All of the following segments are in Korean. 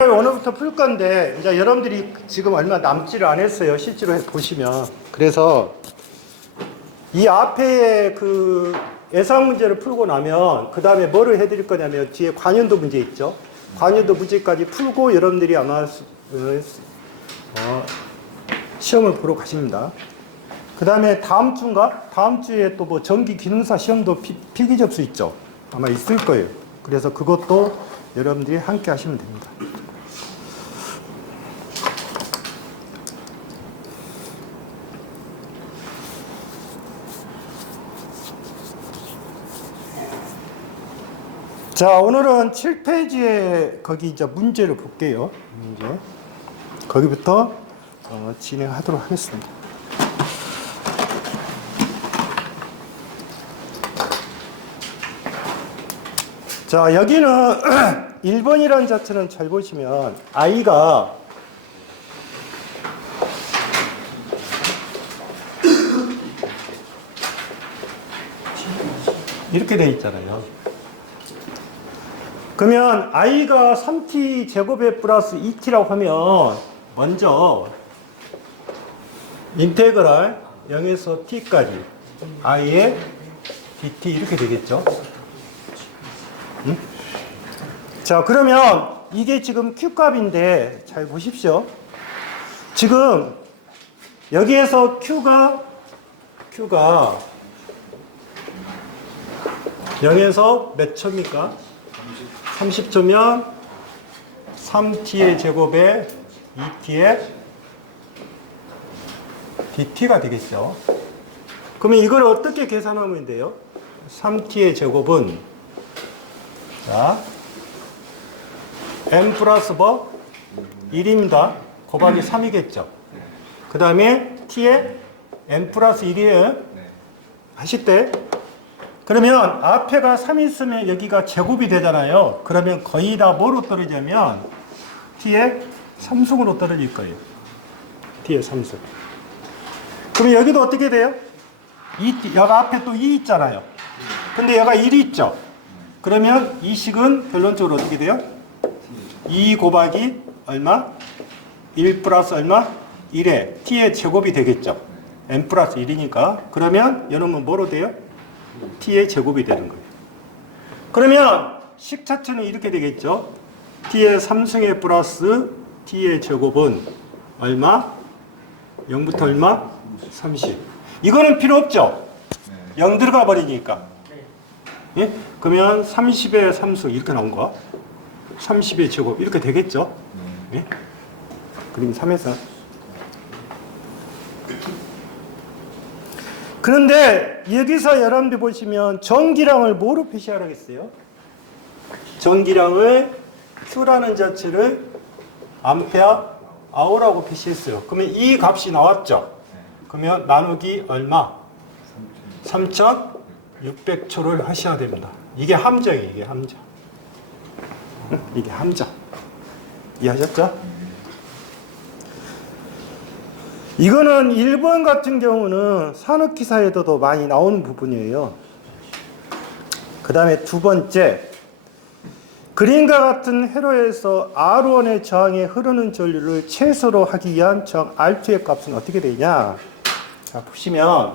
오늘부터 풀 건데 이제 여러분들이 지금 얼마 남지를 않았어요. 실제로 보시면. 그래서 이 앞에 그 예상 문제를 풀고 나면 그 다음에 뭐를 해드릴 거냐면 뒤에 관연도 문제 있죠. 관연도 문제까지 풀고 여러분들이 아마 시험을 보러 가십니다. 그 다음에 다음 주인가? 다음 주에 또 뭐 전기 기능사 시험도 필기 접수 있죠. 아마 있을 거예요. 그래서 그것도 여러분들이 함께 하시면 됩니다. 자, 오늘은 7페이지에 거기 이제 문제를 볼게요. 문제. 거기부터 진행하도록 하겠습니다. 자, 여기는 1번이라는 자체는 잘 보시면 아이가 이렇게 돼 있잖아요. 그러면 i가 3t 제곱에 플러스 2t라고 하면 먼저 인테그랄 0에서 t까지 i의 dt 이렇게 되겠죠. 응? 자, 그러면 이게 지금 q값인데 잘 보십시오. 지금 여기에서 q가 0에서 몇 초입니까? 30초면 3t의 제곱에 2t의 dt가 되겠죠. 그러면 이걸 어떻게 계산하면 돼요? 3t의 제곱은 자, n 플러스 뭐? 1입니다. 곱하기 3이겠죠. 그 다음에 t의 n 플러스 1이에요. 하실 때 그러면 앞에가 3 있으면 여기가 제곱이 되잖아요. 그러면 거의 다 뭐로 떨어지냐면 t의 3승으로 떨어질 거예요. t의 3승. 그럼 여기도 어떻게 돼요? 여기 앞에 또 2 있잖아요. 근데 여기가 1이 있죠. 그러면 이 식은 결론적으로 어떻게 돼요? 2 곱하기 얼마? 1 플러스 얼마? 1에 t의 제곱이 되겠죠. n 플러스 1이니까. 그러면 이놈은 뭐로 돼요? t의 제곱이 되는 거예요. 그러면 식 자체는 이렇게 되겠죠. t의 3승의 플러스 t의 제곱은 얼마? 0부터 얼마? 30. 이거는 필요 없죠. 0 들어가 버리니까. 예? 그러면 30의 3승 이렇게 나온 거 30의 제곱 이렇게 되겠죠. 예? 그림 3에서. 그런데 여기서 여러분들 보시면 전기량을 뭐로 표시하라고 했어요? 전기량을 Q라는 자체를 암페어 아워라고 표시했어요. 그러면 이 값이 나왔죠? 그러면 나누기 얼마? 3600초를 하셔야 됩니다. 이게 함정이에요. 이게 함정. 이게 함정. 이해하셨죠? 이거는 1번 같은 경우는 산업기사에도 많이 나오는 부분이에요. 그 다음에 두 번째, 그림과 같은 회로에서 R1의 저항에 흐르는 전류를 최소로 하기 위한 저항 R2의 값은 어떻게 되냐? 자, 보시면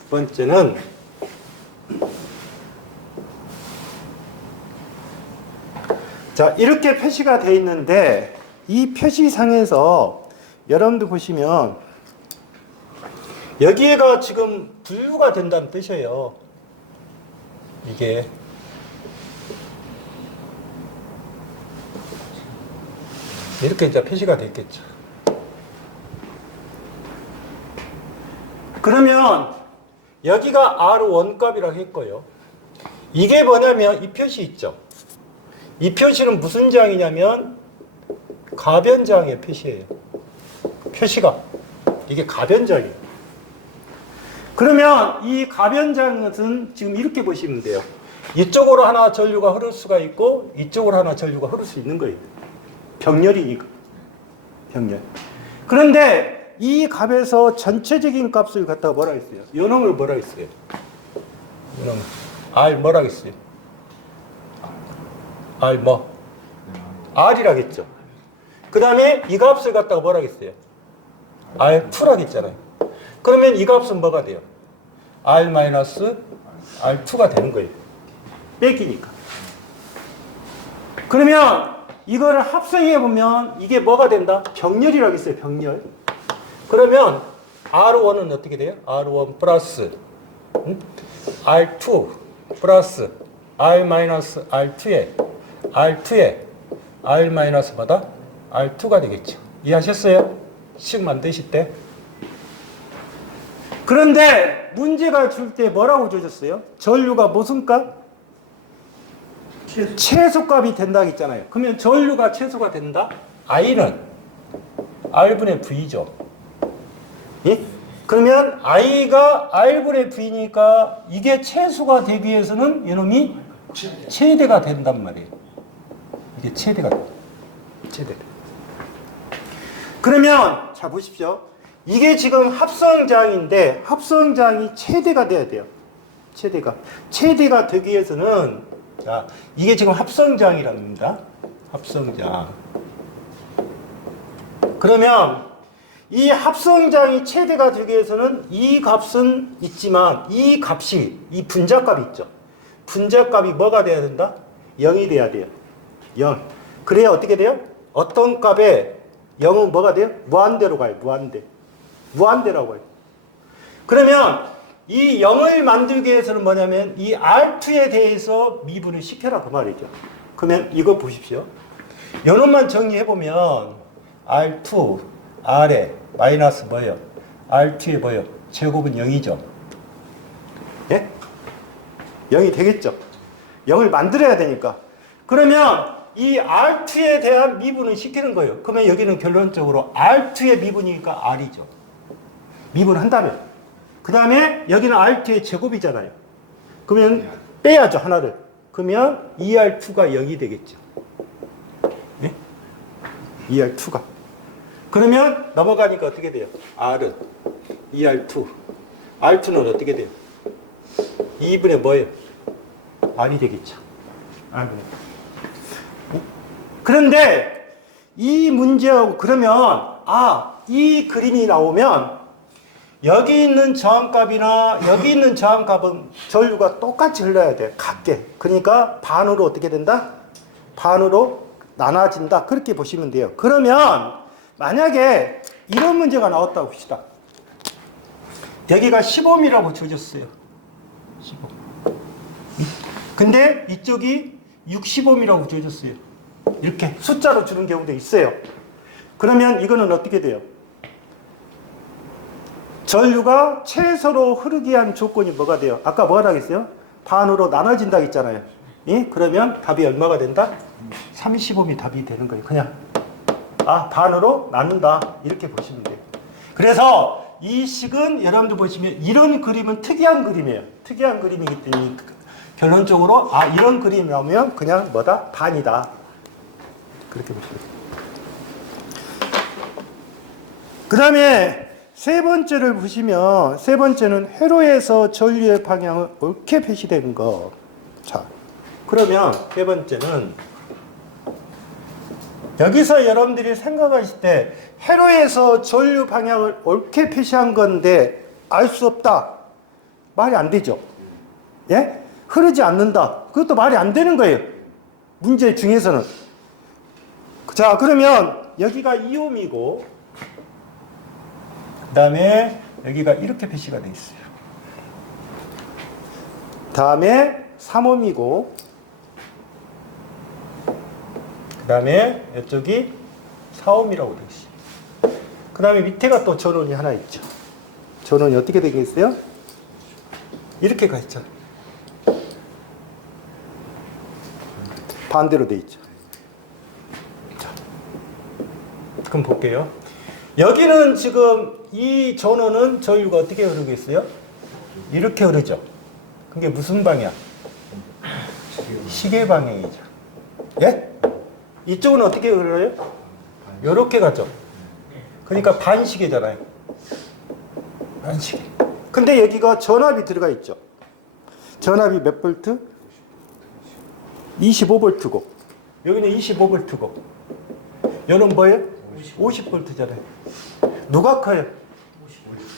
두 번째는 자, 이렇게 표시가 되어 있는데 이 표시상에서 여러분들 보시면 여기에가 지금 분류가 된다는 뜻이에요. 이게 이렇게 이제 표시가 됐겠죠. 그러면 여기가 R1 값이라고 했고요. 이게 뭐냐면 이 표시 있죠. 이 표시는 무슨 저항이냐면 가변저항의 표시예요. 표시가 이게 가변저항이에요. 그러면 이 가변저항은 지금 이렇게 보시면 돼요. 이쪽으로 하나 전류가 흐를 수가 있고 이쪽으로 하나 전류가 흐를 수 있는 거예요. 병렬이니까. 병렬. 그런데 이 값에서 전체적인 값을 갖다가 뭐라 했어요? 요놈을 뭐라 했어요? 요놈 R 뭐라 했어요? R 뭐? R이라겠죠. 그 다음에 이 값을 갖다가 뭐라 했어요? R2라고 했잖아요. 그러면 이 값은 뭐가 돼요? R-R2가 되는 거예요. 빼기니까. 그러면 이거를 합성해 보면 이게 뭐가 된다? 병렬이라고 했어요. 병렬. 그러면 R1은 어떻게 돼요? R1 플러스 R2 플러스 R-R2에 R2에 R-뭐다? R2가 되겠죠. 이해하셨어요? 식 만드실 때. 그런데 문제가 줄 때 뭐라고 줘줬어요? 전류가 무슨 값? 최소값이 된다고 했잖아요. 그러면 전류가 최소가 된다? I는 R분의 V죠. 예? 그러면 I가 R분의 V니까 이게 최소가 되기 위해서는 이놈이 최대가 된단 말이에요. 이게 최대가 돼요. 최대. 그러면 자 보십시오. 이게 지금 합성장인데 합성장이 최대가 돼야 돼요. 최대가 되기 위해서는 자 이게 지금 합성장이랍니다. 합성장. 그러면 이 합성장이 최대가 되기 위해서는 이 값은 있지만 이 값이 이 분자값이 있죠. 분자값이 뭐가 돼야 된다? 0이 돼야 돼요. 0. 그래야 어떻게 돼요? 어떤 값에 0은 뭐가 돼요? 무한대로 가요. 무한대라고 해요. 그러면 이 0을 만들기 위해서는 뭐냐면 이 R2에 대해서 미분을 시켜라 그 말이죠. 그러면 이거 보십시오. 요놈만 정리해보면 R2, R에 마이너스 뭐예요? R2에 뭐예요? 제곱은 0이죠. 예? 0이 되겠죠. 0을 만들어야 되니까. 그러면 이 R2에 대한 미분을 시키는 거예요. 그러면 여기는 결론적으로 R2의 미분이니까 R이죠. 미분한다면. 그 다음에 여기는 R2의 제곱이잖아요. 그러면 빼야죠, 하나를. 그러면 2R2가 0이 되겠죠. 네? 2R2가. 그러면 넘어가니까 어떻게 돼요? R은 2R2. R2는 어떻게 돼요? 2분의 뭐예요? R이 되겠죠. R분의. 그런데 이 문제하고 그러면 이 그림이 나오면 여기 있는 저항값이나 여기 있는 저항값은 전류가 똑같이 흘러야 돼요. 같게. 그러니까 반으로 어떻게 된다? 반으로 나눠진다. 그렇게 보시면 돼요. 그러면 만약에 이런 문제가 나왔다고 봅시다. 여기가 10ohm이라고 줘졌어요. 15. 근데 이쪽이 60ohm이라고 줘졌어요. 이렇게 숫자로 주는 경우도 있어요. 그러면 이거는 어떻게 돼요? 전류가 최소로 흐르기 위한 조건이 뭐가 돼요? 아까 뭐라 했어요? 반으로 나눠진다 했잖아요. 예? 그러면 답이 얼마가 된다? 30ohm이 답이 되는 거예요. 그냥 반으로 나눈다 이렇게 보시면 돼요. 그래서 이 식은 여러분들 보시면 이런 그림은 특이한 그림이에요. 특이한 그림이기 때문에 결론적으로 이런 그림이 나오면 그냥 뭐다? 반이다. 그렇게 보시면 돼요. 그 다음에 세 번째를 보시면 세 번째는 회로에서 전류의 방향을 옳게 표시된 거. 자, 그러면 세 번째는 여기서 여러분들이 생각하실 때 회로에서 전류 방향을 옳게 표시한 건데 알 수 없다. 말이 안 되죠. 예? 흐르지 않는다. 그것도 말이 안 되는 거예요. 문제 중에서는. 자, 그러면 여기가 2ohm이고 그 다음에 여기가 이렇게 표시가 되어 있어요. 다음에 3ohm이고 그 다음에 이쪽이 4ohm이라고 되어 있어요. 그 다음에 밑에가 또 전원이 하나 있죠. 전원이 어떻게 되겠어요? 이렇게 가 있죠. 반대로 되어 있죠. 자, 그럼 볼게요. 여기는 지금 이 전원은 전류가 어떻게 흐르고 있어요? 이렇게 흐르죠. 그게 무슨 방향? 시계 방향이죠. 예? 이쪽은 어떻게 흘러요? 이렇게 가죠. 그러니까 반시계잖아요. 반시계. 근데 여기가 전압이 들어가 있죠. 전압이 몇 볼트? 25볼트고 여기는 25볼트고 얘는 뭐예요? 50V잖아요. 누가 커요?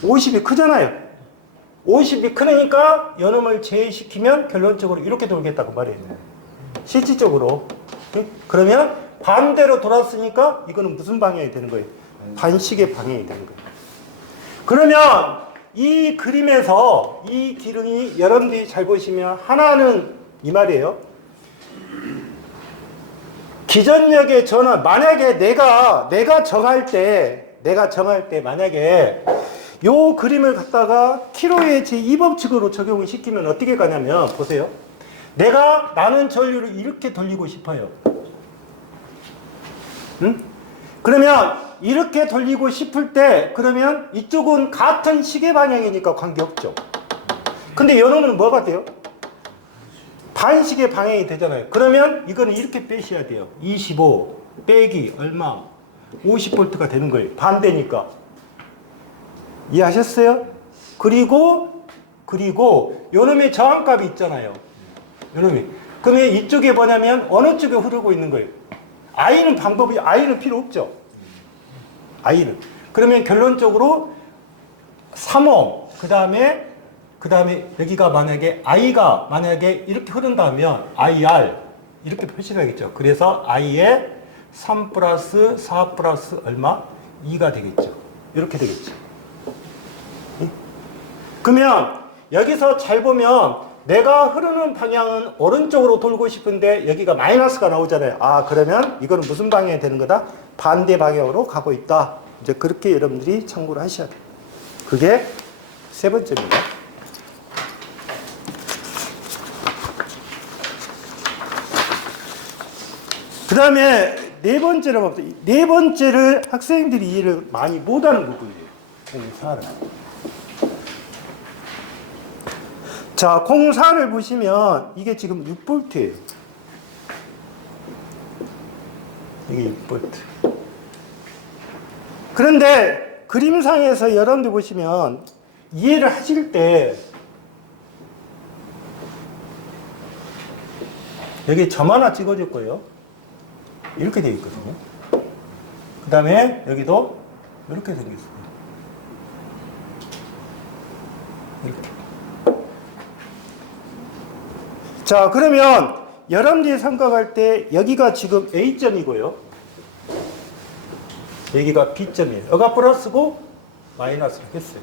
50이 크잖아요. 50이 크니까 요놈을 제외시키면 결론적으로 이렇게 돌겠다고 말이에요. 실질적으로. 그러면 반대로 돌았으니까 이거는 무슨 방향이 되는 거예요? 반시계 방향이 되는 거예요. 그러면 이 그림에서 이 기둥이 여러분들이 잘 보시면 하나는 이 말이에요. 기전력의 전환. 만약에 내가 정할 때 만약에 요 그림을 갖다가 키로의 제2법칙으로 적용을 시키면 어떻게 가냐면 보세요. 나는 전류를 이렇게 돌리고 싶어요. 응? 그러면 이렇게 돌리고 싶을 때 그러면 이쪽은 같은 시계 방향이니까 관계없죠. 근데 요놈은 뭐가 돼요? 반시계 방향이 되잖아요. 그러면 이거는 이렇게 빼셔야 돼요. 25 빼기 얼마? 50V가 되는 거예요. 반대니까. 이해하셨어요? 그리고 요놈의 저항값이 있잖아요. 요놈이. 그러면 이쪽에 뭐냐면 어느 쪽에 흐르고 있는 거예요? I는 필요 없죠. I는. 그러면 결론적으로 3옴. 그 다음에 여기가 I가 만약에 이렇게 흐른다면 IR 이렇게 표시를 하겠죠. 그래서 I에 3 플러스 4 플러스 얼마? 2가 되겠죠. 이렇게 되겠죠. 그러면 여기서 잘 보면 내가 흐르는 방향은 오른쪽으로 돌고 싶은데 여기가 마이너스가 나오잖아요. 그러면 이거는 무슨 방향이 되는 거다? 반대 방향으로 가고 있다. 이제 그렇게 여러분들이 참고를 하셔야 돼요. 그게 세 번째입니다. 그 다음에 네 번째로 봅시다. 네 번째를 학생들이 이해를 많이 못하는 부분이에요. 공사를. 자, 공사를 보시면 이게 지금 6V예요. 이게 6V. 그런데 그림상에서 여러분들 보시면 이해를 하실 때 여기 점 하나 찍어줬고요. 이렇게 되어 있거든요. 그 다음에 여기도 이렇게 생겼어요. 이렇게. 자, 그러면 여러분들이 생각할 때 여기가 지금 A점이고요. 여기가 B점이에요. 여기가 플러스고 마이너스를 했어요.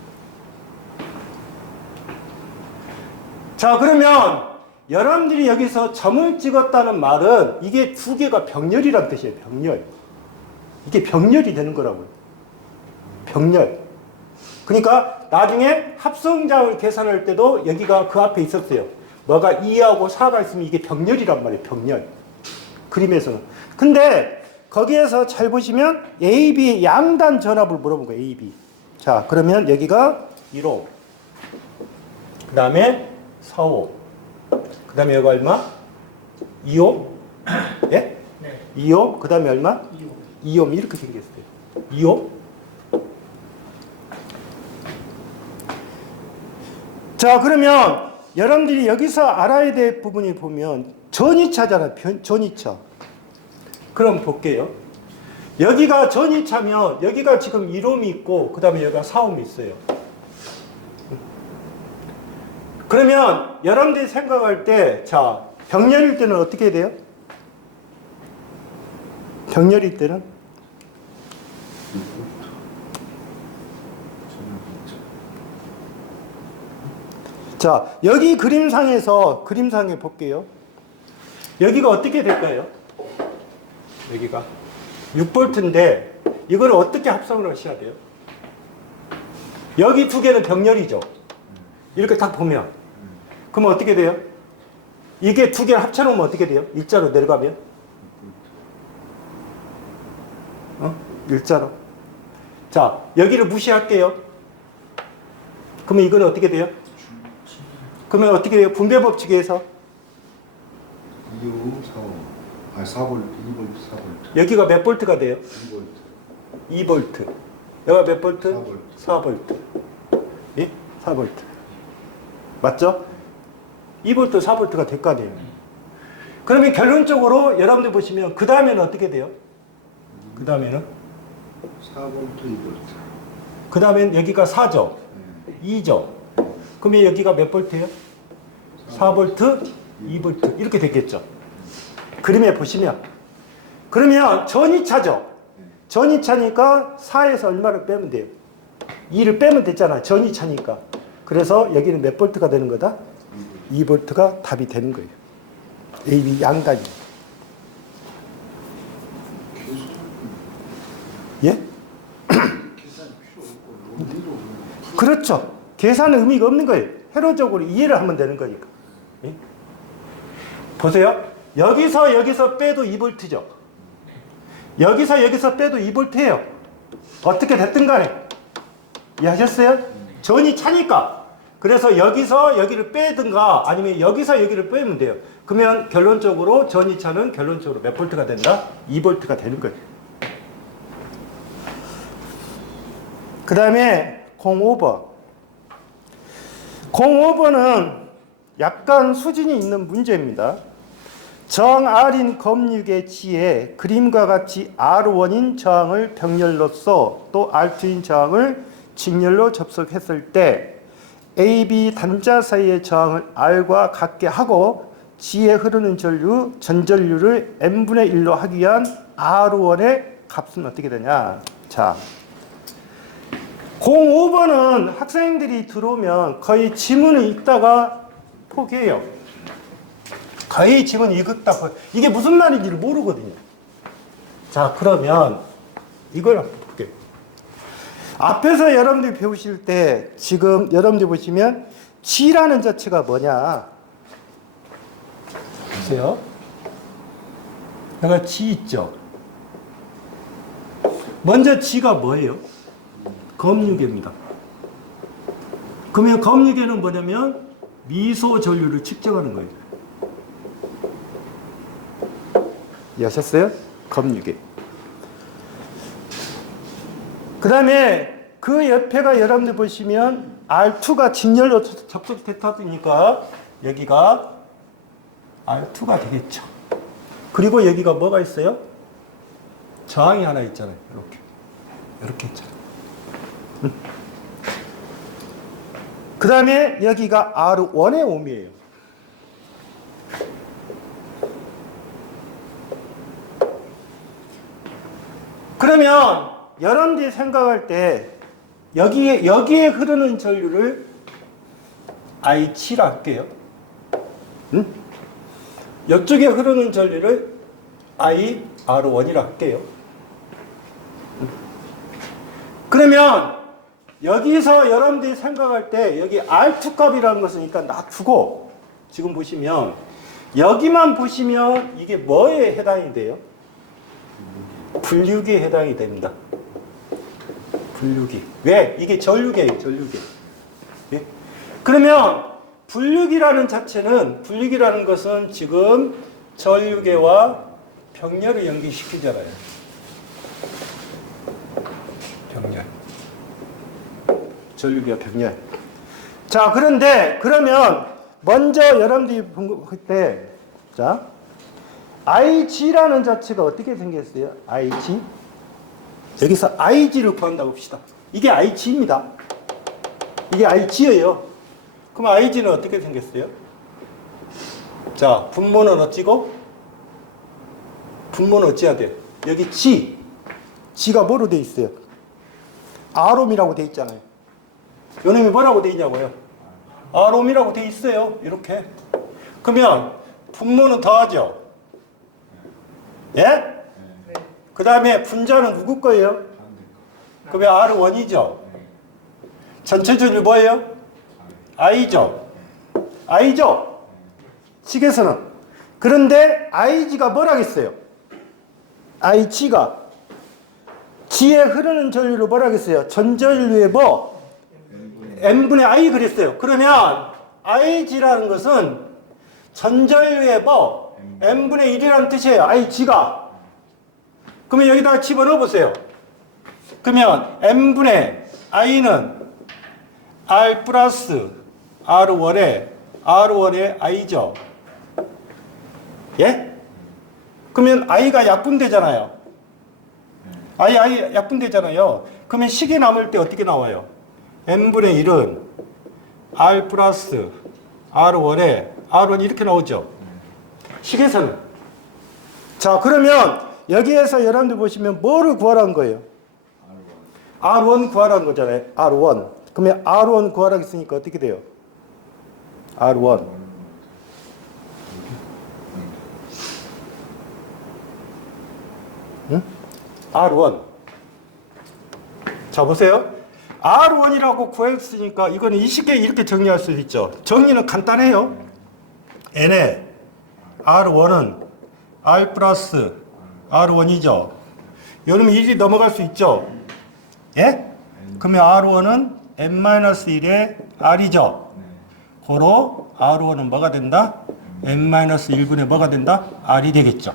자, 그러면 여러분들이 여기서 점을 찍었다는 말은 이게 두 개가 병렬이란 뜻이에요. 병렬. 이게 병렬이 되는 거라고요. 병렬. 그러니까 나중에 합성자를 계산할 때도 여기가 그 앞에 있었어요. 뭐가 2하고 4가 있으면 이게 병렬이란 말이에요. 병렬. 그림에서는. 근데 거기에서 잘 보시면 AB 양단 전압을 물어본 거예요. AB. 자, 그러면 여기가 1호. 그 다음에 4호. 그 다음에 여기가 얼마? 2호? 예? 네. 2호. 그 다음에 얼마? 2호. 2호. 이렇게 생겼어요. 2호. 자, 그러면 여러분들이 여기서 알아야 될 부분이 보면 전이차잖아요. 전이차. 그럼 볼게요. 여기가 전이차면 여기가 지금 1옴이 있고 그 다음에 여기가 4옴이 있어요. 그러면 여러분들이 생각할 때 자, 병렬일 때는 어떻게 돼요? 병렬일 때는? 자, 여기 그림상에 볼게요. 여기가 어떻게 될까요? 여기가 6V인데 이걸 어떻게 합성을 하셔야 돼요? 여기 두 개는 병렬이죠. 이렇게 딱 보면. 그러면 어떻게 돼요? 이게 두 개를 합쳐놓으면 어떻게 돼요? 일자로 내려가면? 일자로. 자, 여기를 무시할게요. 그러면 이건 어떻게 돼요? 그러면 어떻게 돼요? 분배 법칙에서 2호, 4호. 4V, 2V, 4V. 여기가 몇 볼트가 돼요? 2V. 2V. 여기가 몇 볼트? 4V. 4V. 예? 4V. 맞죠? 2V, 4V가 될 거 아니에요. 그러면 결론적으로 여러분들 보시면 그 다음에는 어떻게 돼요? 그 다음에는 4V, 2V. 그 다음엔 여기가 4죠. 네. 2죠. 그러면 여기가 몇 볼트예요? 4V, 2V 이렇게 되겠죠. 그림에 보시면 그러면 전이차죠. 전이차니까 4에서 얼마를 빼면 돼요? 2를 빼면 됐잖아. 전이차니까. 그래서 여기는 몇 볼트가 되는 거다? 2볼트가 답이 되는 거예요. A, B 양단이. 예? 그렇죠. 계산은 의미가 없는 거예요. 회로적으로 이해를 하면 되는 거니까. 예? 보세요. 여기서 빼도 2볼트죠. 여기서 빼도 2볼트예요. 어떻게 됐든 간에. 이해하셨어요? 전이 차니까. 그래서 여기서 여기를 빼든가 아니면 여기서 여기를 빼면 돼요. 그러면 결론적으로 전이차는 결론적으로 몇 볼트가 된다? 2볼트가 되는 거예요. 그 다음에 05번. 05번은 약간 수준이 있는 문제입니다. 정 R인 검육의 지에 그림과 같이 R1인 저항을 병렬로서 또 R2인 저항을 직렬로 접속했을 때 A, B 단자 사이의 저항을 R과 같게 하고 지에 흐르는 전류, 전전류를 N분의 1로 하기 위한 R1의 값은 어떻게 되냐. 자, 05번은 학생들이 들어오면 거의 지문을 읽다가 포기해요. 거의 지문 읽다 포기. 이게 무슨 말인지를 모르거든요. 자, 그러면 이걸 한번 볼게요. 앞에서 여러분들이 배우실 때 지금 여러분들 보시면 G라는 자체가 뭐냐. 보세요. 여기가 G 있죠. 먼저 G가 뭐예요? 검유계입니다. 그러면 검유계는 뭐냐면 미소 전류를 측정하는 거예요. 이해하셨어요? 검유계. 그 다음에 그 옆에가 여러분들 보시면 R2가 직렬로 접속됐다니까 여기가 R2가 되겠죠. 그리고 여기가 뭐가 있어요? 저항이 하나 있잖아요. 이렇게 있잖아요. 그 다음에 여기가 R1의 ohm이에요. 그러면 여러분들이 생각할 때 여기에 흐르는 전류를 I7라 할게요. 응? 이쪽에 흐르는 전류를 IR1이라 할게요. 그러면 여기서 여러분들이 생각할 때 여기 R2 값이라는 것은 일단 놔두고 지금 보시면 여기만 보시면 이게 뭐에 해당이 돼요? 분류기에 해당이 됩니다. 분류기. 왜? 이게 전류계예요. 전류계. 예? 그러면 분류기라는 것은 지금 전류계와 병렬을 연기시키잖아요. 병렬. 전류계와 병렬. 자, 그런데 그러면 먼저 여러분들이 볼 때 자, IG라는 자체가 어떻게 생겼어요? IG. 여기서 IG를 구한다고 봅시다. 이게 IG입니다. 이게 IG예요. 그럼 IG는 어떻게 생겼어요? 자, 분모는 어찌고? 분모는 어찌해야 돼요? 여기 G. G가 뭐로 돼 있어요? R옴이라고 돼 있잖아요. 요놈이 뭐라고 돼 있냐고요? R옴이라고 돼 있어요. 이렇게. 그러면 분모는 더하죠? 예? 네. 그 다음에 분자는 누구 거예요? 그러면 R1이죠? 전체 전류 뭐예요? I죠? I죠? 식에서는. 그런데 IG가 뭐라겠어요? IG가 G에 흐르는 전류를 뭐라겠어요? 전전류의 뭐? N분의 I 그랬어요. 그러면 IG라는 것은 전전류의 뭐? N분의 1이라는 뜻이에요. IG가. 그러면 여기다가 집어넣어 보세요. 그러면 N분의 I는 R 플러스 R1의 I죠. 예? 그러면 I가 약분되잖아요. 아예 약분되잖아요. 그러면 식이 남을 때 어떻게 나와요? n분의 1은 r 플러스 r1에 r1 이렇게 나오죠. 식에서는. 자, 그러면 여기에서 여러분들 보시면 뭐를 구하라는 거예요? R1 구하라는 거잖아요. R1. 그러면 R1 구하라고 했으니까 어떻게 돼요? R1. 응? R1. 자, 보세요. R1이라고 구했으니까 이거는 이 쉽게 이렇게 정리할 수 있죠. 정리는 간단해요. n에 R1은 R 플러스 R1이죠. 여러분 1이 넘어갈 수 있죠. 예? 그러면 R1은 n-1의 R이죠. 고로 R1은 뭐가 된다? n-1분의 뭐가 된다? R이 되겠죠.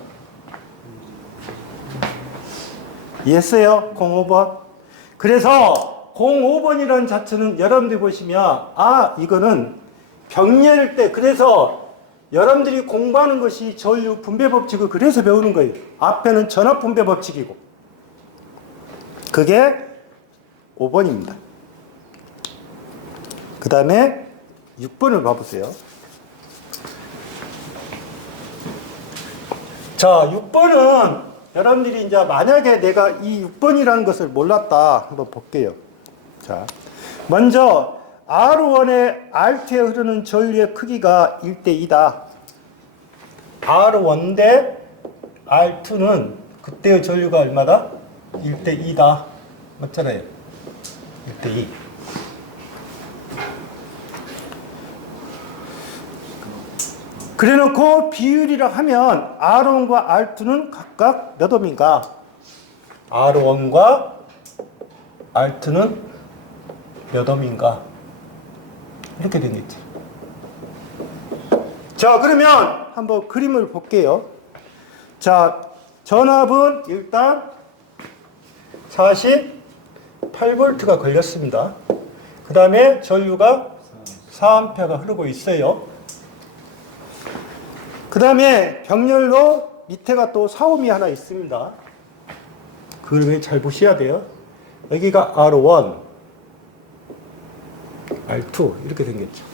이해했어요? 05번. 그래서 05번이라는 자체는 여러분들이 보시면 이거는 병렬일 때 그래서 여러분들이 공부하는 것이 전류 분배 법칙을 그래서 배우는 거예요. 앞에는 전압 분배 법칙이고 그게 5번입니다. 그 다음에 6번을 봐보세요. 자, 6번은 여러분들이 이제 만약에 내가 이 6번이라는 것을 몰랐다 한번 볼게요. 자, 먼저 R1에 R2에 흐르는 전류의 크기가 1대2다. R1 대 R2는 그때의 전류가 얼마다? 1대2다. 맞잖아요. 1대2. 그래놓고 비율이라 하면 R1과 R2는 각각 몇 옴인가? R1과 R2는 몇 옴인가? 이렇게 되겠지. 자, 그러면 한번 그림을 볼게요. 자, 전압은 일단 48V가 걸렸습니다. 그 다음에 전류가 4A가 흐르고 있어요. 그 다음에 병렬로 밑에가 또 4옴이 하나 있습니다. 그걸 잘 보셔야 돼요. 여기가 R1, R2 이렇게 생겼죠.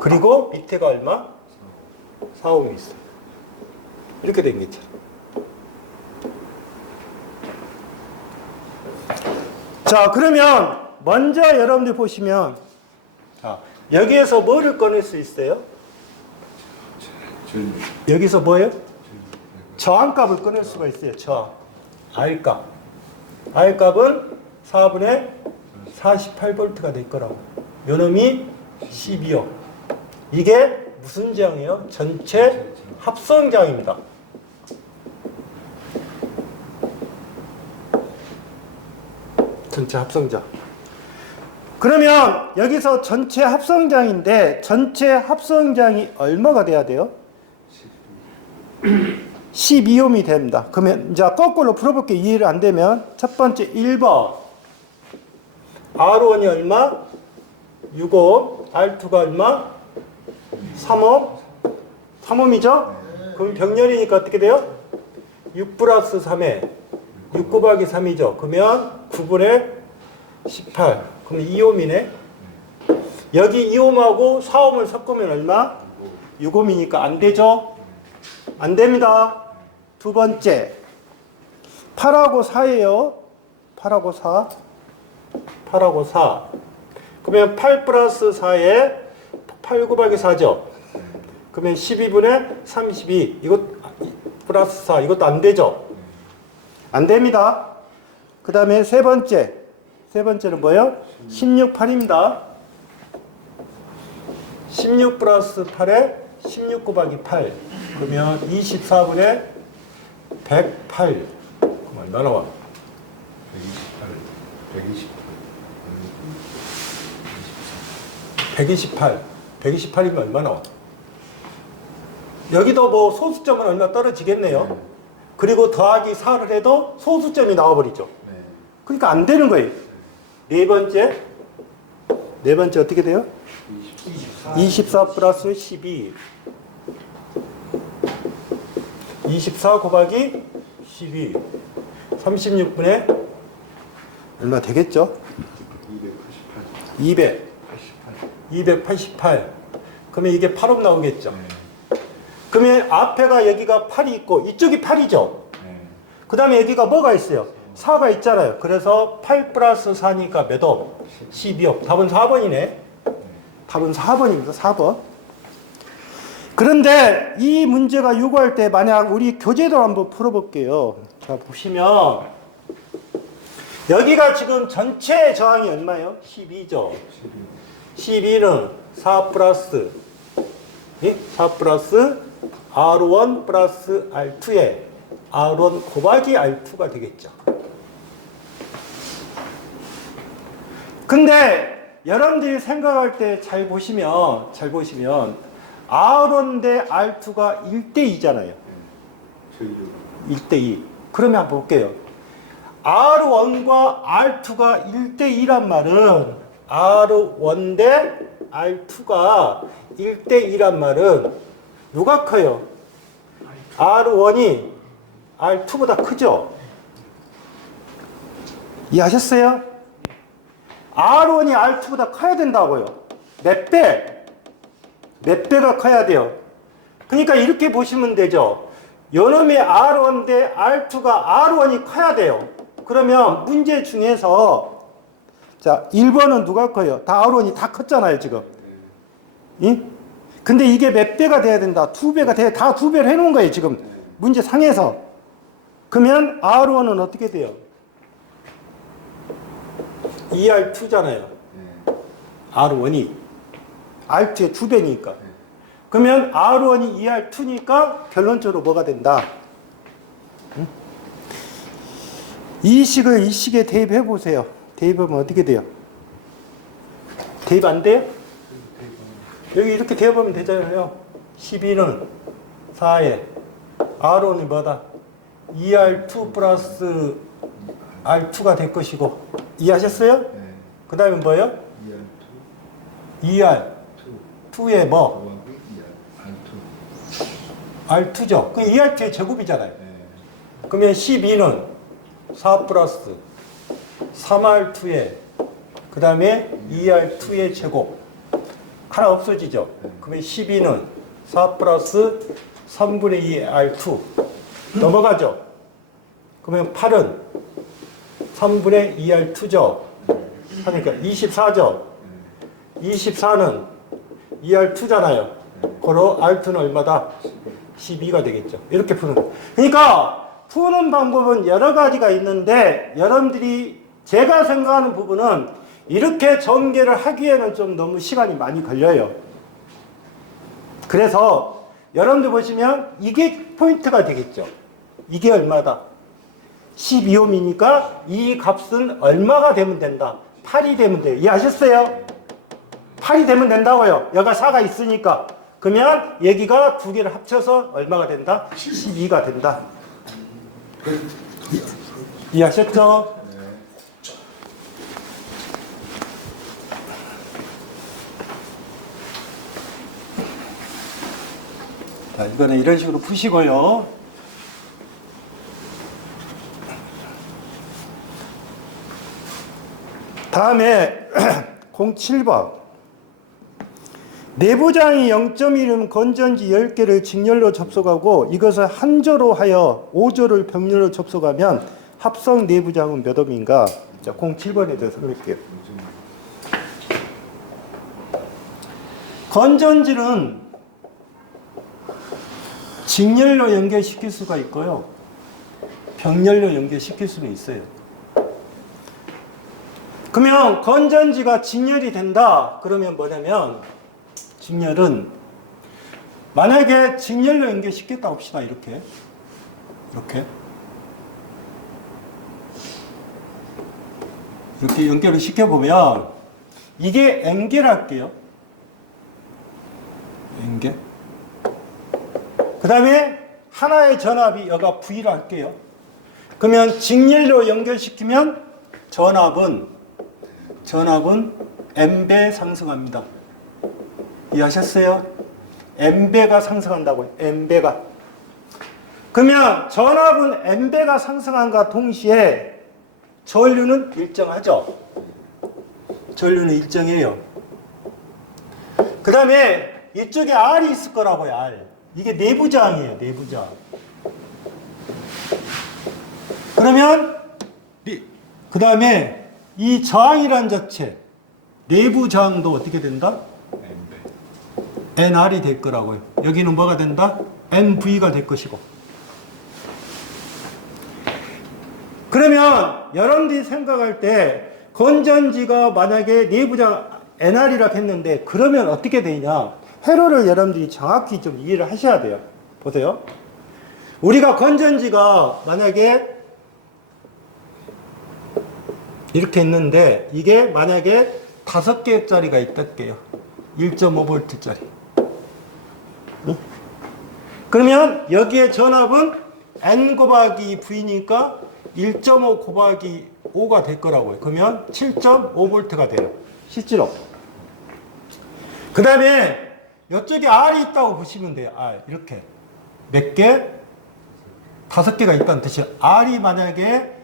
그리고 밑에가 얼마? 4옴이 있어요. 이렇게 생겼죠. 자, 그러면 먼저 여러분들 보시면 여기에서 뭐를 꺼낼 수 있어요? 여기서 뭐예요? 저항값을 꺼낼 수가 있어요. 저항. R값. R값은 4분의 48V가 될 거라고. 요놈이 12호. 이게 무슨 저항이에요? 전체 합성 저항입니다. 전체 합성 저항. 그러면 여기서 전체 합성 저항인데 전체 합성 저항이 얼마가 돼야 돼요? 12옴이 됩니다. 그러면 이제 거꾸로 풀어볼게. 이해를 안 되면 첫 번째 1번 R1이 얼마? 6옴. R2가 얼마? 3옴. 3옴이죠? 그럼 병렬이니까 어떻게 돼요? 6 플러스 3에 6 곱하기 3이죠. 그러면 9분의 18. 그럼 2옴이네. 여기 2옴하고 4옴을 섞으면 얼마? 6옴이니까 안 되죠? 안 됩니다. 두 번째 8하고 4예요. 8하고 4. 8하고 4. 그러면 8 플러스 4에 8 곱하기 4죠. 그러면 12분의 32. 이것 플러스 4. 이것도 안 되죠. 안 됩니다. 그 다음에 세 번째는 뭐예요? 16, 8입니다. 16 플러스 8에 16 곱하기 8. 그러면 24분의 108. 그럼 얼마 나와? 128. 128이면 얼마 나와? 여기도 뭐 소수점은 얼마 떨어지겠네요. 그리고 더하기 4를 해도 소수점이 나와버리죠. 그러니까 안 되는 거예요. 네 번째 어떻게 돼요? 24 플러스 12. 24 곱하기 12. 36분의 얼마 되겠죠? 288. 288. 그러면 이게 8옴 나오겠죠? 그러면 앞에가 여기가 8이 있고 이쪽이 8이죠? 그 다음에 여기가 뭐가 있어요? 4가 있잖아요. 그래서 8 플러스 4니까 몇 옴? 12옴. 답은 4번이네. 답은 4번입니다. 4번. 그런데 이 문제가 요구할 때 만약 우리 교재도 한번 풀어볼게요. 자, 보시면 여기가 지금 전체 저항이 얼마예요? 12죠. 12는 4 플러스 4 플러스 R1 플러스 R2에 R1 곱하기 R2가 되겠죠. 근데 여러분들이 생각할 때 잘 보시면 R1 대 R2가 1대2잖아요. 1대2. 그러면 한번 볼게요. R1과 R2가 1대2란 말은 R1 대 R2가 1대2란 말은 누가 커요? R1이 R2보다 크죠? 이해하셨어요? R1이 R2보다 커야 된다고요. 몇 배? 몇 배가 커야 돼요. 그러니까 이렇게 보시면 되죠. 요놈의 R1 대 R2가 R1이 커야 돼요. 그러면 문제 중에서 자 1번은 누가 커요? 다 R1이 다 컸잖아요 지금. 근데 이게 몇 배가 돼야 된다? 2배가 돼야 다 2배를 해놓은 거예요 지금 문제 상에서. 그러면 R1은 어떻게 돼요? 2R2잖아요. R1이 R2의 2배니까. 그러면 R1이 2R2니까 결론적으로 뭐가 된다? 이 식을 이 식에 대입해 보세요. 대입하면 어떻게 돼요? 대입 안 돼요? 여기 이렇게 대입하면 되잖아요. 12는 4에 R1이 뭐다? 2R2 플러스 R2가 될 것이고. 이해하셨어요? 그 다음에 뭐예요? 2R2에 뭐? R2죠. 그 2R2의 제곱이잖아요. 그러면 12는 4 플러스 3R2에 그 다음에 2R2의 제곱. 하나 없어지죠. 그러면 12는 4 플러스 3분의 2 R2 넘어가죠. 그러면 8은 3분의 2R2죠. 하니까 24죠. 24는 2R2잖아요. 그로 R2는 얼마다? 12가 되겠죠. 이렇게 푸는 거. 그러니까 푸는 방법은 여러 가지가 있는데 여러분들이 제가 생각하는 부분은 이렇게 전개를 하기에는 좀 너무 시간이 많이 걸려요. 그래서 여러분들 보시면 이게 포인트가 되겠죠. 이게 얼마다? 12옴이니까 이 값은 얼마가 되면 된다? 8이 되면 돼요. 이해하셨어요? 8이 되면 된다고요. 여기가 4가 있으니까. 그러면 여기가 두 개를 합쳐서 얼마가 된다? 12가 된다. 이해하셨죠? 자, 이거는 이런 식으로 푸시고요. 다음에 07번. 내부장이 0.1음 건전지 10개를 직렬로 접속하고 이것을 한 조로 하여 5조를 병렬로 접속하면 합성 내부장은 몇 옴인가? 자, 07번에 대해서 볼게요. 건전지는 직렬로 연결시킬 수가 있고요. 병렬로 연결시킬 수는 있어요. 그러면 건전지가 직렬이 된다. 그러면 뭐냐면 직렬은 만약에 직렬로 연결시켰다 합시다. 이렇게 연결을 시켜보면 이게 N개를 할게요. N개. 그 다음에 하나의 전압이 여기가 V로 할게요. 그러면 직렬로 연결시키면 전압은 N배 상승합니다. 이해하셨어요? N배가 상승한다고요. N배가. 그 그러면 전압은 n배가 상승한과 동시에 전류는 일정하죠. 전류는 일정해요. 그 다음에 이쪽에 R이 있을 거라고요. R. 이게 내부저항이에요. 내부저항. 그러면 그 다음에 이 저항이란 자체 내부 저항도 어떻게 된다? NR이 될 거라고요. 여기는 뭐가 된다? NV가 될 것이고. 그러면 여러분들이 생각할 때 건전지가 만약에 내부 저항 NR이라고 했는데 그러면 어떻게 되냐? 회로를 여러분들이 정확히 좀 이해를 하셔야 돼요. 보세요. 우리가 건전지가 만약에 이렇게 있는데 이게 만약에 5개짜리가 있다게요. 1.5V짜리. 그러면 여기에 전압은 N 곱하기 V니까 1.5 곱하기 5가 될 거라고요. 그러면 7.5V가 돼요. 실제로. 그 다음에 이쪽에 R이 있다고 보시면 돼요. R. 이렇게. 몇 개? 5개가 있다는 뜻이에요. R이 만약에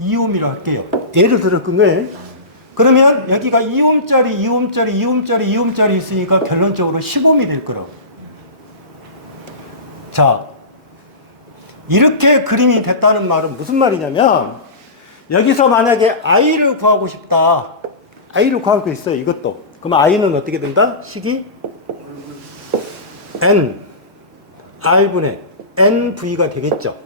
2옴이라고 할게요. 예를 들어 그거예요. 그러면 여기가 2옴짜리, 2옴짜리, 2옴짜리, 2옴짜리 있으니까 결론적으로 10옴이 될 거라고. 자, 이렇게 그림이 됐다는 말은 무슨 말이냐면 여기서 만약에 I를 구하고 싶다. I를 구할 거 있어요. 이것도. 그럼 I는 어떻게 된다? 식이 N, R분의 NV가 되겠죠.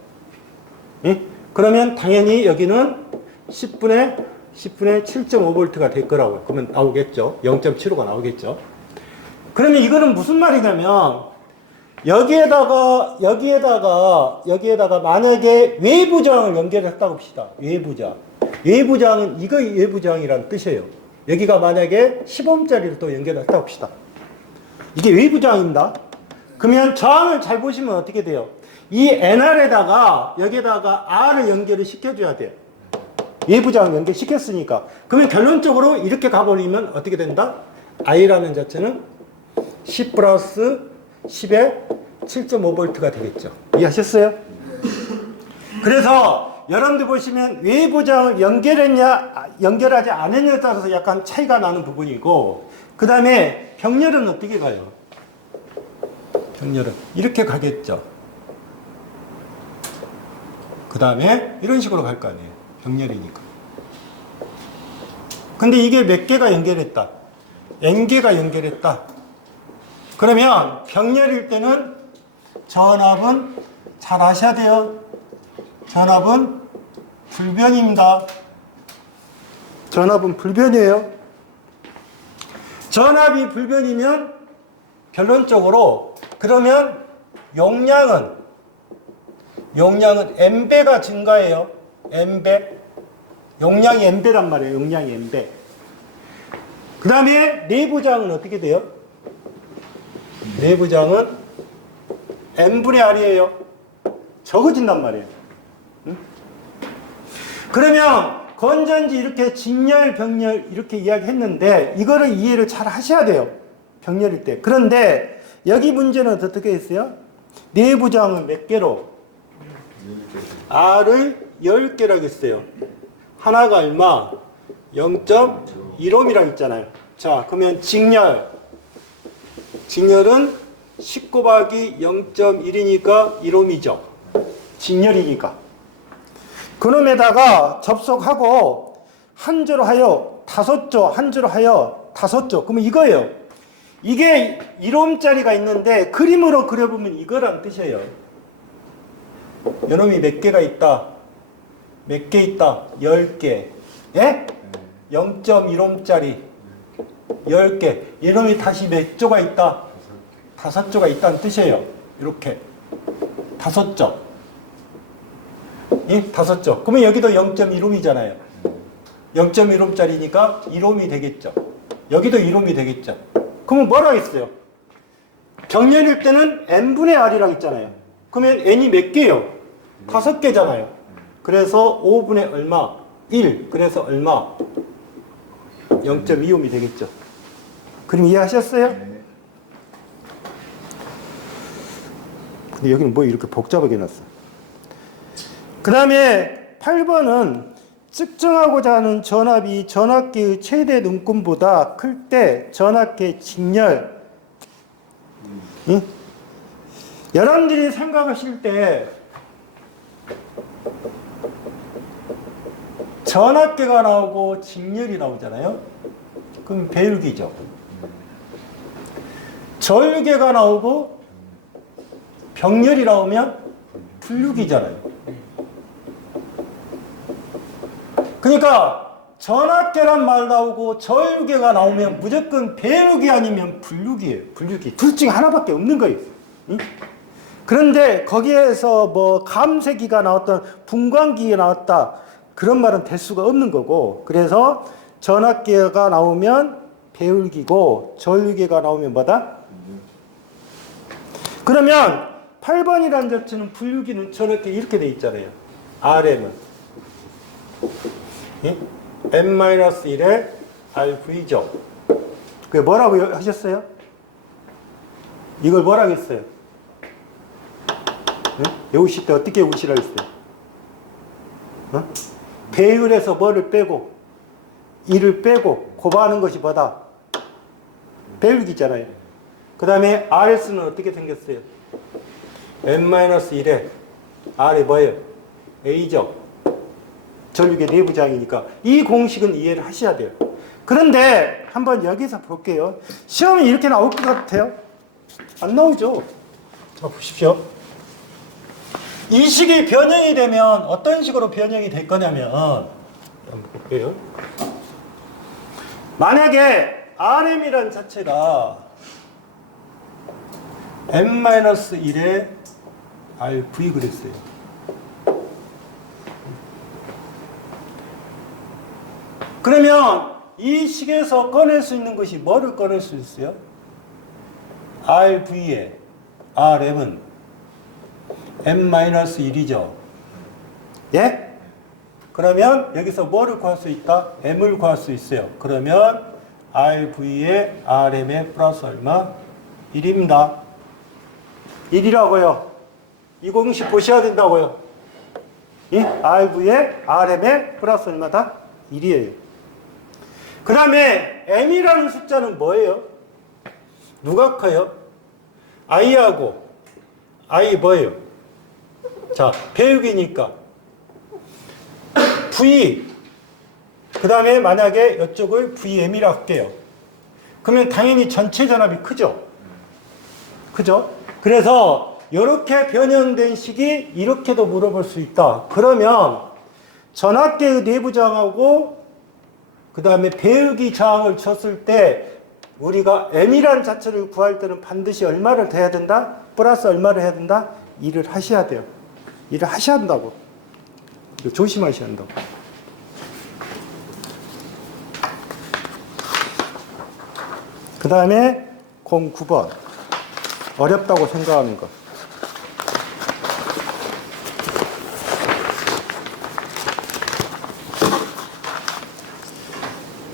예? 그러면 당연히 여기는 10분의 7.5V가 될 거라고요. 그러면 나오겠죠. 0.75가 나오겠죠. 그러면 이거는 무슨 말이냐면 여기에다가 만약에 외부 저항을 연결했다고 합시다. 외부 저항. 외부 저항은 이거 외부 저항이라는 뜻이에요. 여기가 만약에 10옴짜리를 또 연결했다고 합시다. 이게 외부 저항입니다. 그러면 저항을 잘 보시면 어떻게 돼요? 이 NR에다가 여기에다가 R을 연결을 시켜줘야 돼요. 외부 저항 연결시켰으니까. 그러면 결론적으로 이렇게 가버리면 어떻게 된다? I라는 자체는 10 플러스 10에 7.5V가 되겠죠. 이해하셨어요? 그래서 여러분들 보시면 외부 저항을 연결했냐 연결하지 않았냐에 따라서 약간 차이가 나는 부분이고, 그 다음에 병렬은 어떻게 가요? 병렬은 이렇게 가겠죠. 그 다음에 이런 식으로 갈 거 아니에요. 병렬이니까. 근데 이게 몇 개가 연결했다? N개가 연결했다. 그러면 병렬일 때는 전압은 잘 아셔야 돼요. 전압은 불변입니다. 전압은 불변이에요. 전압이 불변이면 결론적으로 그러면 용량은 N배가 증가해요. N배. 용량이 N배란 말이에요. 용량이 N배. 그 다음에 내부장은 어떻게 돼요? 내부장은 N분의 R이에요. 적어진단 말이에요. 응? 그러면 건전지 이렇게 직렬, 병렬 이렇게 이야기했는데 이거를 이해를 잘 하셔야 돼요. 병렬일 때. 그런데 여기 문제는 어떻게 했어요? 내부장은 몇 개로? R을 10개라고 했어요. 하나가 얼마? 0.1옴이라고 했잖아요. 자, 그러면 직렬은 10 곱하기 0.1이니까 1옴이죠. 직렬이니까. 그놈에다가 접속하고 한 조로 하여 5조, 한 조로 하여 5조. 그러면 이거예요. 이게 1옴짜리가 있는데 그림으로 그려보면 이거란 뜻이에요. 요놈이 몇 개가 있다? 몇 개 있다? 10개. 예? 0.1옴짜리 10개. 이놈이 다시 몇 조가 있다? 5조가 있다는 뜻이에요. 이렇게 5조. 예? 5조. 그러면 여기도 0.1옴이잖아요. 0.1옴짜리니까 1옴이 되겠죠. 여기도 1옴이 되겠죠. 그러면 뭐라고 했어요? 병렬일 때는 N분의 R이라고 했잖아요. 그러면 N이 몇 개요? 5개잖아요. 그래서 5분의 얼마? 1. 그래서 얼마? 0.25옴이 되겠죠. 그럼 이해하셨어요? 근데 여기는 뭐 이렇게 복잡하게 해놨어? 그 다음에 8번은 측정하고자 하는 전압이 전압계의 최대 눈금보다 클 때 전압계 직렬. 응? 여러분들이 생각하실 때 전압계가 나오고 직렬이 나오잖아요. 그럼 배율기죠. 전류계가 나오고 병렬이 나오면 분류기잖아요. 그러니까 전압계란 말 나오고 전류계가 나오면 무조건 배율기 아니면 분류기예요. 분류기. 둘 중에 하나밖에 없는 거예요. 응? 그런데 거기에서 뭐 감쇄기가 나왔던 분광기가 나왔다. 그런 말은 될 수가 없는 거고. 그래서 전압계가 나오면 배율기고 전류계가 나오면 뭐다? 그러면 8번이라는 자체는 분류기는 저렇게 이렇게 돼 있잖아요. RM은 n-1의 RV죠. 그게 뭐라고 하셨어요? 이걸 뭐라고 했어요? 외우실 때 어떻게 외우시라 했어요? 배율에서 뭐를 빼고 1을 빼고 곱하는 것이 뭐다? 배율기잖아요. 그 다음에 RS는 어떻게 생겼어요? n-1에 R이 뭐예요? A죠. 전류계 내부장이니까 이 공식은 이해를 하셔야 돼요. 그런데 한번 여기서 볼게요. 시험이 이렇게 나올 것 같아요? 안 나오죠? 자, 보십시오. 이 식이 변형이 되면 어떤 식으로 변형이 될 거냐면 한번 볼게요. 만약에 RM이라는 자체가 n-1의 RV 그랬어요. 그러면 이 식에서 꺼낼 수 있는 것이 뭐를 꺼낼 수 있어요? RV의 RM은 n-1이죠. 예? 그러면 여기서 뭐를 구할 수 있다? M을 구할 수 있어요. 그러면 RV의 RM의 플러스 얼마? 1입니다. 1이라고요. 이 공식 보셔야 된다고요. 예? RV의 RM의 플러스 얼마다? 1이에요. 그 다음에 M이라는 숫자는 뭐예요? 누가 커요? I하고 I 뭐예요? 자, 배율기니까 V 그 다음에 만약에 이쪽을 VM이라 할게요. 그러면 당연히 전체 전압이 크죠? 그죠? 그래서 이렇게 변형된 식이 이렇게도 물어볼 수 있다. 그러면 전압계의 내부 저항하고 그 다음에 배율기 저항을 줬을 때 우리가 M이라는 자체를 구할 때는 반드시 얼마를 더해야 된다? 플러스 얼마를 해야 된다? 일을 하셔야 돼요. 일을 하셔야 한다고. 조심하셔야 한다고. 그 다음에 09번. 어렵다고 생각하는 것.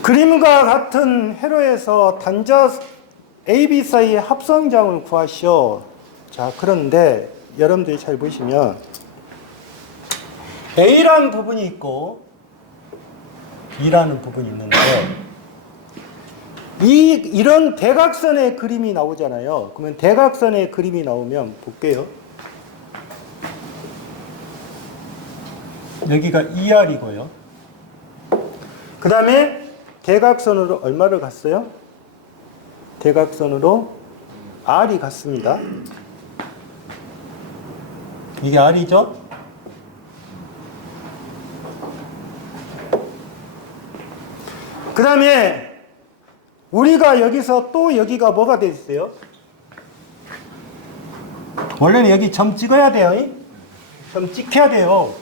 그림과 같은 회로에서 단자 AB 사이의 합성장을 구하시오. 자, 그런데 여러분들이 잘 보시면 A라는 부분이 있고 B라는 부분이 있는데 이런 대각선의 그림이 나오잖아요. 그러면 대각선의 그림이 나오면 볼게요. 여기가 ER이고요. 그 다음에 대각선으로 얼마를 갔어요? 대각선으로 R이 갔습니다. 이게 R이죠? 그 다음에 우리가 여기서 또 여기가 뭐가 돼 있어요? 원래는 여기 점 찍어야 돼요. 점 찍혀야 돼요.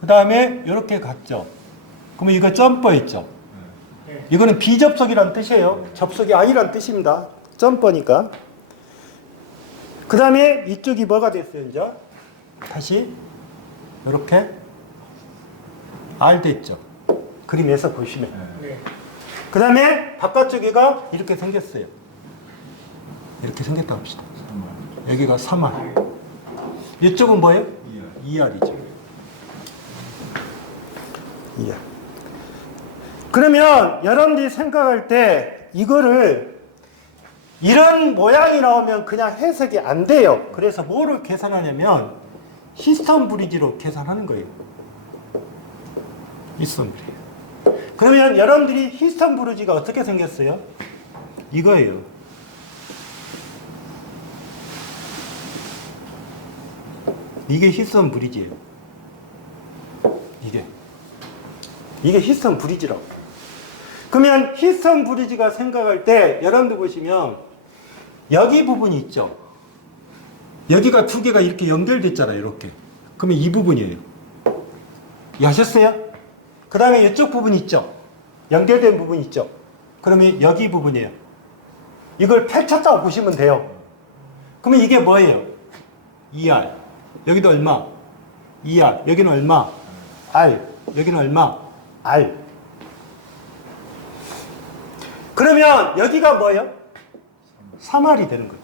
그 다음에 이렇게 갔죠. 그러면 이거 점퍼했죠. 이거는 비접속이란 뜻이에요. 접속이 아니란 뜻입니다. 점퍼니까. 그 다음에 이쪽이 뭐가 됐어요, 이제? 다시 이렇게 R 됐죠. 그림에서 보시면. 그 다음에 바깥쪽이가 이렇게 생겼어요. 이렇게 생겼다 합시다. 여기가 3R. 이쪽은 뭐예요? 2R이죠. 2R. 그러면 여러분들이 생각할 때 이거를 이런 모양이 나오면 그냥 해석이 안 돼요. 그래서 뭐를 계산하냐면 히스턴 브리지로 계산하는 거예요. 히스턴 브리지. 그러면 여러분들이 히스턴 브리지가 어떻게 생겼어요? 이거예요. 이게 히스턴 브리지예요. 이게 히스턴 브리지라고. 그러면 히스턴 브리지가 생각할 때 여러분들 보시면 여기 부분이 있죠. 여기가 두 개가 이렇게 연결됐잖아요. 이렇게. 그러면 이 부분이에요. 이해하셨어요? 그 다음에 이쪽 부분 있죠. 연결된 부분 있죠. 그러면 여기 부분이에요. 이걸 펼쳤다고 보시면 돼요. 그러면 이게 뭐예요? 2R. 여기도 얼마? 2R. 여기는 얼마? R. 여기는 얼마? R. 그러면 여기가 뭐예요? 3R이 되는 거예요.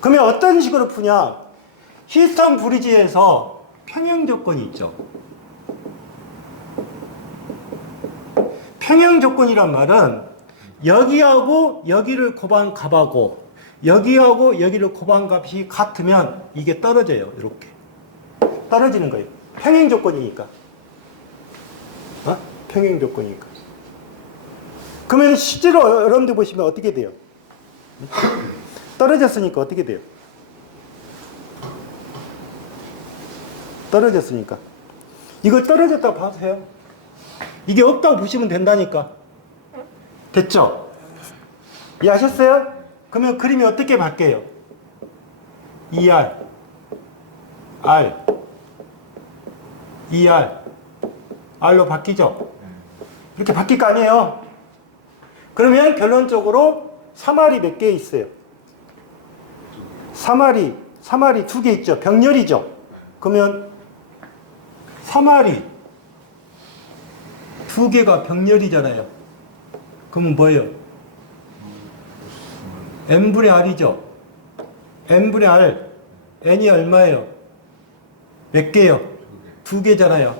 그러면 어떤 식으로 푸냐? 히스턴 브리지에서 평형 조건이 있죠. 평형 조건이란 말은 여기하고 여기를 곱한 값하고 여기하고 여기를 곱한 값이 같으면 이게 떨어져요. 이렇게. 떨어지는 거예요. 평행 조건이니까. 평행 조건이니까. 그러면 실제로 여러분들 보시면 어떻게 돼요? 떨어졌으니까 어떻게 돼요? 떨어졌으니까. 이거 떨어졌다고 봐세요. 이게 없다고 보시면 된다니까. 됐죠? 이해하셨어요? 그러면 그림이 어떻게 바뀌어요? 2R, R, 2R, R로 바뀌죠? 이렇게 바뀔 거 아니에요? 그러면 결론적으로 3R이 몇 개 있어요? 3R이 두 개 있죠? 병렬이죠? 그러면 3R이 두 개가 병렬이잖아요. 그러면 뭐예요? n분의 r이죠? n분의 r. n이 얼마예요? 몇 개요? 두 개잖아요.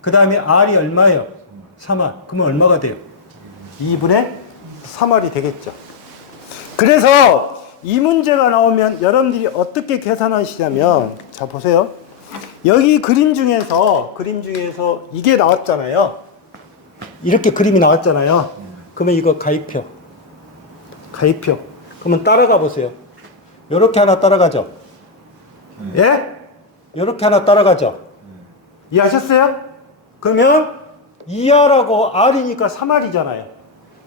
그 다음에 r이 얼마예요? 3r. 그러면 얼마가 돼요? 2분의 3r이 되겠죠. 그래서 이 문제가 나오면 여러분들이 어떻게 계산하시냐면, 자 보세요. 여기 그림 중에서 이게 나왔잖아요. 이렇게 그림이 나왔잖아요. 그러면 이거 가입표. 그러면 따라가 보세요. 요렇게 하나 따라가죠. 예? 요렇게 하나 따라가죠. 이해하셨어요? 그러면 2R하고 R이니까 3R이잖아요.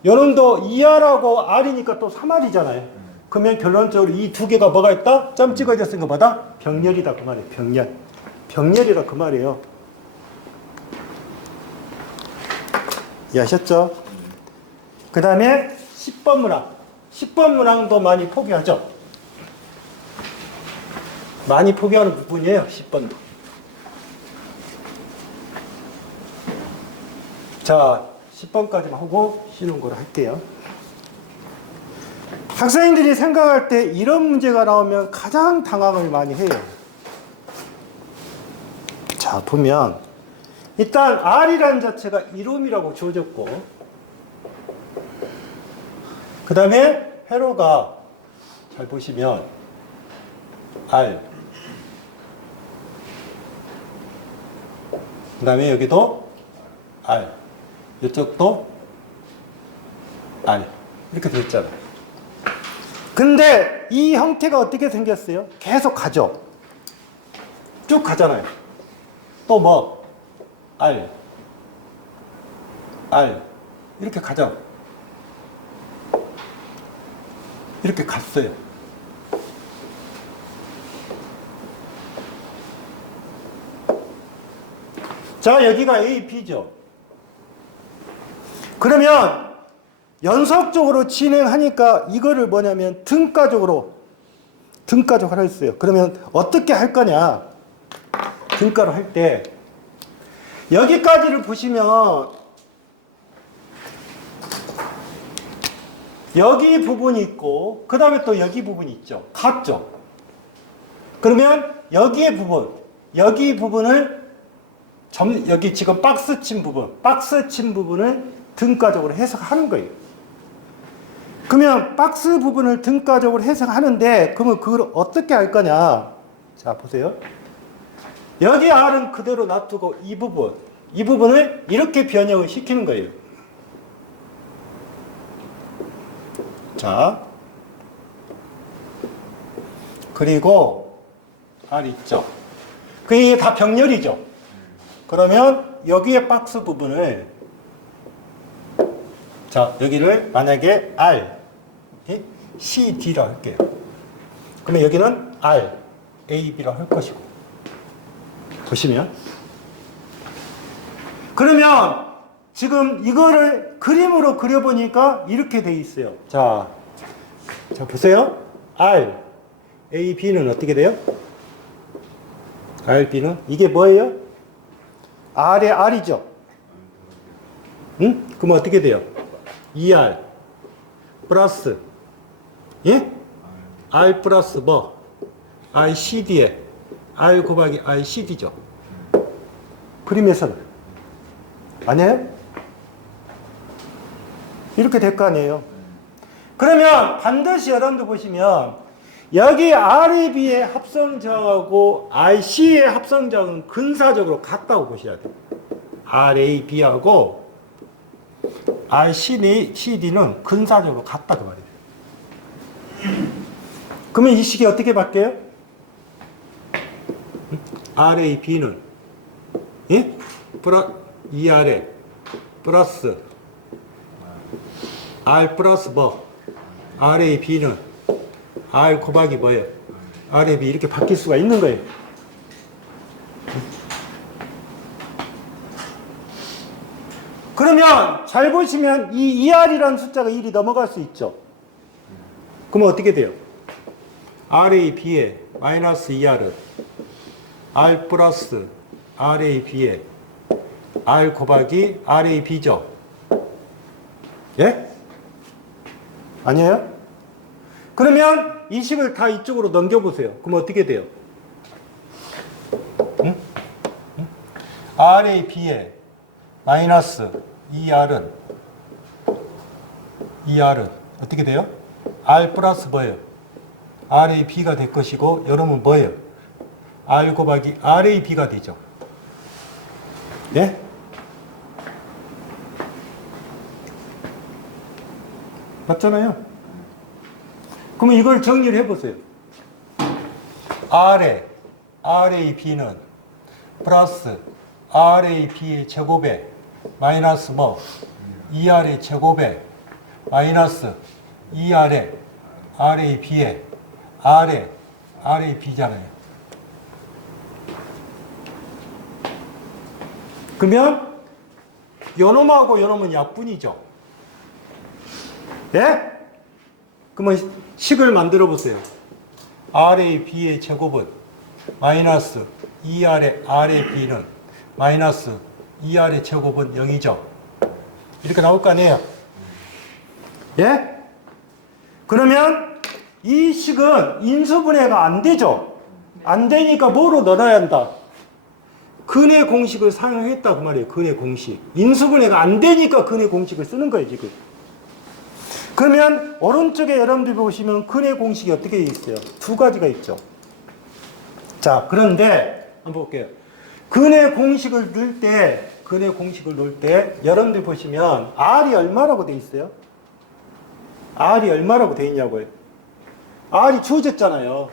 요놈도 2R하고 R이니까 또 3R이잖아요. 그러면 결론적으로 이 두 개가 뭐가 있다? 점 찍어졌은 것보다 병렬이다 그 말이에요. 병렬이라 그 말이에요. 이해하셨죠? 그 다음에 10번 문항. 10번 문항도 많이 포기하죠? 많이 포기하는 부분이에요. 10번도. 자, 10번까지만 하고 쉬는 거로 할게요. 학생들이 생각할 때 이런 문제가 나오면 가장 당황을 많이 해요. 자, 보면 일단 R이라는 자체가 1옴이라고 주어졌고, 그 다음에 회로가 잘 보시면 R, 그 다음에 여기도 R, 이쪽도 R 이렇게 되어 있잖아요. 근데 이 형태가 어떻게 생겼어요? 계속 가죠. 쭉 가잖아요. 또 뭐 R, R 이렇게 가죠. 이렇게 갔어요. 자, 여기가 A, B죠. 그러면 연속적으로 진행하니까 이거를 뭐냐면 등가적으로 하라 했어요. 그러면 어떻게 할 거냐? 등가로 할 때 여기까지를 보시면 여기 부분이 있고 그 다음에 또 여기 부분이 있죠. 같죠? 그러면 여기 부분을 여기 지금 박스 친 부분을 등가적으로 해석하는 거예요. 그러면 박스 부분을 등가적으로 해석하는데 그러면 그걸 어떻게 할 거냐? 자, 보세요. 여기 R은 그대로 놔두고 이 부분을 이렇게 변형을 시키는 거예요. 자, 그리고 R 있죠. 그게 다 병렬이죠. 그러면 여기에 박스 부분을, 자, 여기를 만약에 R, CD라 할게요. 그러면 여기는 R, AB라 할 것이고. 보시면. 그러면 지금 이거를 그림으로 그려보니까 이렇게 돼 있어요. 자, 보세요. R, AB는 어떻게 돼요? RB는 이게 뭐예요? R의 R이죠. 응? 그럼 어떻게 돼요? ER 플러스, 예? R 플러스 뭐? RCD에 R 곱하기 RCD죠. 그림에서는. 아니에요? 이렇게 될 거 아니에요? 그러면 반드시 여러분들 보시면 여기 RAB의 합성자하고 RC의 합성자는 근사적으로 같다고 보셔야 돼요. RAB하고 RCD는 근사적으로 같다 그 말이에요. 그러면 이 식이 어떻게 바뀌어요? RAB는 예? ERA 플러스 R 플러스 뭐? RAB는 R 곱하기 뭐예요? RAB 이렇게 바뀔 수가 있는 거예요. 그러면 잘 보시면 이 ER이라는 숫자가 1이 넘어갈 수 있죠. 그러면 어떻게 돼요? RAB에 마이너스 ER은 R 플러스 RAB에 R 곱하기 RAB죠. 예? 아니에요? 그러면 이 식을 다 이쪽으로 넘겨보세요. 그럼 어떻게 돼요? 응? 응? RAB에 마이너스 ER은 어떻게 돼요? R 플러스 뭐예요? RAB가 될 것이고 여러분 뭐예요? R 곱하기 RAB가 되죠. 예? 맞잖아요? 그러면 이걸 정리를 해보세요. RAB는 플러스 RAB의 제곱에 마이너스 뭐? ER의 제곱에 마이너스 ER의 RAB에 R의 RAB잖아요. 그러면 요놈하고 요놈은 약분이죠. 예? 그러면 식을 만들어 보세요. RAB의 제곱은 마이너스 ER의 RAB는 마이너스 ER의 제곱은 0이죠. 이렇게 나올 거 아니에요? 예? 그러면 이 식은 인수분해가 안 되죠. 안 되니까 뭐로 넣어야 한다? 근의 공식을 사용했다 그 말이에요. 근의 공식. 인수분해가 안 되니까 근의 공식을 쓰는 거예요, 지금. 그러면 오른쪽에 여러분들이 보시면 근의 공식이 어떻게 있어요? 두 가지가 있죠. 자, 그런데 한번 볼게요. 근의 공식을 넣을 때 여러분들이 보시면 R이 얼마라고 돼 있어요? R이 얼마라고 돼 있냐고요? R이 주어졌잖아요.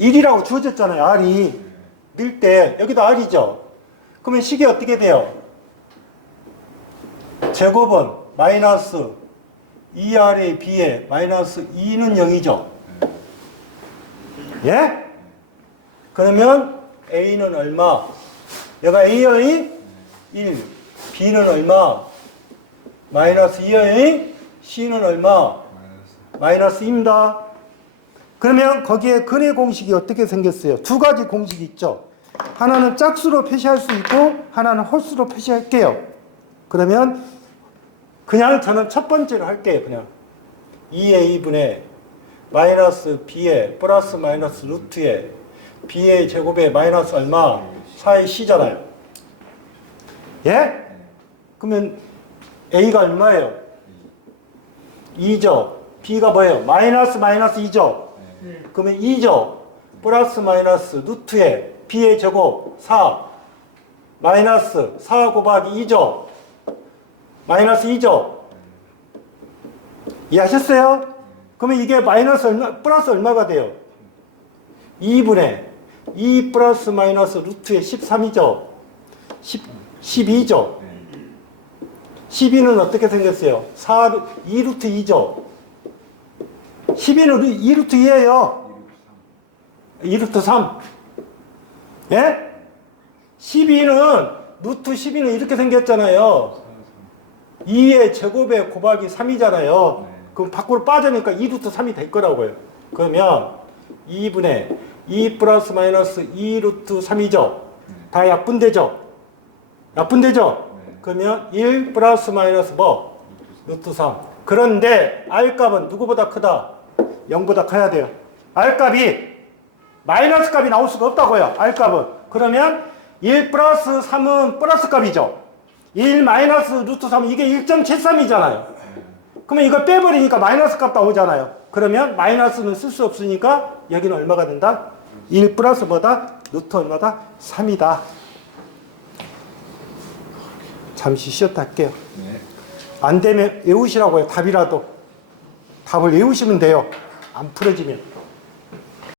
1이라고 주어졌잖아요. R이 넣을 때 여기도 R이죠. 그러면 식이 어떻게 돼요? 제곱은 마이너스 ER에 B에 마이너스 2는 0이죠. 예? 그러면 A는 얼마? 얘가 A의 1, B는 얼마? 마이너스 2의 C는 얼마? 마이너스 2입니다. 그러면 거기에 근의 공식이 어떻게 생겼어요? 두 가지 공식이 있죠. 하나는 짝수로 표시할 수 있고 하나는 홀수로 표시할게요. 그러면 그냥 저는 첫 번째로 할게요. 그냥 2a분의 마이너스 b에 플러스 마이너스 루트에 b의 제곱에 마이너스 얼마? 4의 c잖아요. 예? 그러면 A가 얼마예요? 2죠. B가 뭐예요? 마이너스 2죠. 그러면 2죠. 플러스 마이너스 루트에 B의 제곱 4 마이너스 4 곱하기 2죠. 마이너스 2죠. 이해하셨어요? 그러면 이게 마이너스 얼마, 플러스 얼마가 돼요? 2분의 2 플러스 마이너스 루트에 13이죠. 12죠. 12는 어떻게 생겼어요? 2루트 2죠. 12는 2루트 2예요. 2루트 3. 예? 12는, 루트 12는 이렇게 생겼잖아요. 2의 제곱에 곱하기 3이잖아요. 그럼 밖으로 빠지니까 2루트 3이 될 거라고요. 그러면 2분의 2 플러스 마이너스 2루트 3이죠. 다 약분되죠. 약분되죠. 그러면 1 플러스 마이너스 뭐? 루트 3. 그런데 R값은 누구보다 크다? 0보다 커야 돼요. R값이 마이너스 값이 나올 수가 없다고요. R값은. 그러면 1 플러스 3은 플러스 값이죠. 1 마이너스 루트 3은 이게 1.73이잖아요. 그러면 이걸 빼버리니까 마이너스 값 나오잖아요. 그러면 마이너스는 쓸 수 없으니까 여기는 얼마가 된다? 1 플러스 뭐다? 루트 얼마다? 3이다. 잠시 쉬었다 할게요. 안 되면 외우시라고요. 답이라도. 답을 외우시면 돼요. 안 풀어지면.